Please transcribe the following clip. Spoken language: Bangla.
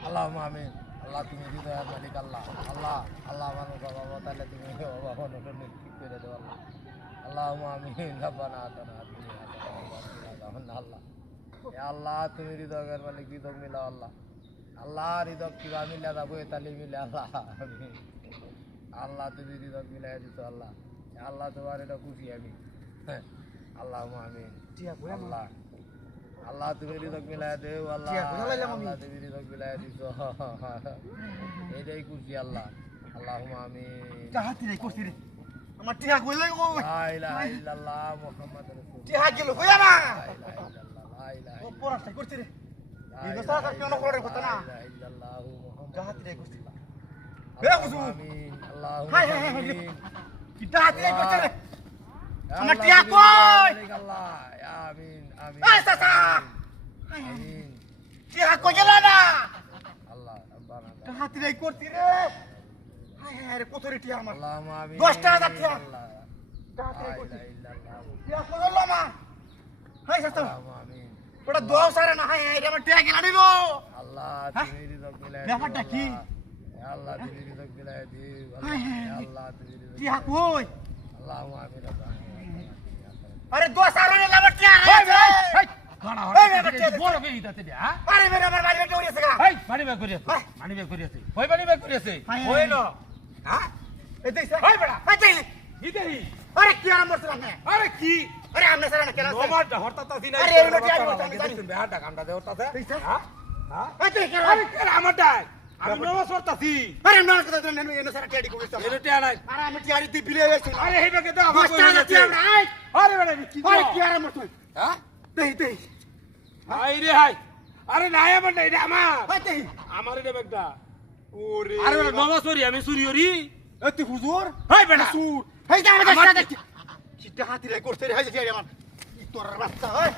Allahumma amin. Allah তুমি হৃদয়ের মালিক আল্লাহ আল্লাহ আল্লাহ মানুষ বাবা তাহলে তুমি বাবা মানুষের ঠিক করে দাও আল্লাহ Allahumma amin রব্বানা আতানা দুনিয়া হাসানাতান আল্লাহ ইয়া আল্লাহ তুমি হৃদয়ের মালিক হৃদয় মিলাও আল্লাহ আল্লাহ হৃদয় কিবা মিলা যাবো তালি মিলে আল্লাহ আমিন আল্লাহ তুমি হৃদয় মিলাই দিছো আল্লাহ আল্লাহ তোমার এটা খুশি আমি Allahumma amin আল্লাহ আল্লাহ তুমি হৃদয় মিলাই দেও আল্লাহ আল্লাহ তুমি হৃদয় মিলাই দিছো এইটাই খুশি আল্লাহ Allahumma amin কাহাতি রে করছি রে আমার টিহা কইলে গো লা ইলাহা ইল্লাল্লাহ মুহাম্মাদুর রাসূলুল্লাহ টিহা গেল কইয়া না লা ইলাহা ইল্লাল্লাহ লা ইলাহা ও পরাস্তা করছি রে এই দোসরা কাকে অন করে কথা না লা ইলাহা ইল্লাল্লাহ মুহাম্মাদুর কাহাতি রে করছি বে বুঝু আমিন আল্লাহুম্মা হাই হাই হাই কি কাহাতি রে করছি রে আমার টিহা কই আল্লাহ আমিন আমিন এই চাচা আমিন টিহা কই গেল না আল্লাহ রব্বানা কাহাতি রে করছি রে হাই হাই রে কত রে টিহা আমার আল্লাহুম্মা আমিন 10,000 টিহা আল্লাহ কাহাতি রে লা করছি ইলাহা ইল্লাল্লাহ টিহা কই গেল মা হাই চাচা আল্লাহুম্মা আমিন ওটা দোয়া সারে না হাই হাই রে আমার টিহা গেল দিলো আল্লাহ তুমি হৃদয় মিলাই ব্যাপারটা কি? আল্লাহ তুমি হৃদয় মিলাই দিও আল্লাহ তুমি হৃদয় টিহা কই আল্লাহুম্মা আমিন রব্বানা আরে দোয়া সারে না আমার টিহা খানা এই বেটা, বড় বেরি দাতে দে হ্যাঁ আরে মেরে আমার বাড়ি বেটা উড়িয়েছে গা এই পানি বের করিয়াছে পানি বের করিয়াছে ওই পানি বের করিয়াছে হইল হ্যাঁ এই দেখছ ওই বেটা এই দেখ ইদেহি আরে কি আর মরছ না আরে কি আরে আমনে সারা না কেন নোমাটা হরতাতা দিনা আরে এর মধ্যে আর বলতে আমি জানি। বেহাটা কামটা দে হরতাছে দেখছ হ্যাঁ হ্যাঁ এই দেখ আরে কে আমারটা আমি নমাজ পড়তাছি আরে নন কথা দেন এনে সারা টিয়াডি কইছ এনে টিয়া নাই আরে আমি টিয়াডি দি বিলে আইছি আরে হেবাকে দাও আমার দশটা না টিয়া নাই আরে বেটা কি আরে কি আর মরছ হ্যাঁ দেই দেই হাই রে হাই আরে নাই আমারটা এটা আমার এই দেই আমার এটা ব্যাগটা ওরে আরে বেটা নমাজ পড়ি আমি চুরি করি এই তুই হুজুর হাই বেটা সুর এই দা আমি দশটা কি হাতি রে করতে রে হাই যে আমার তোর রাস্তা হয়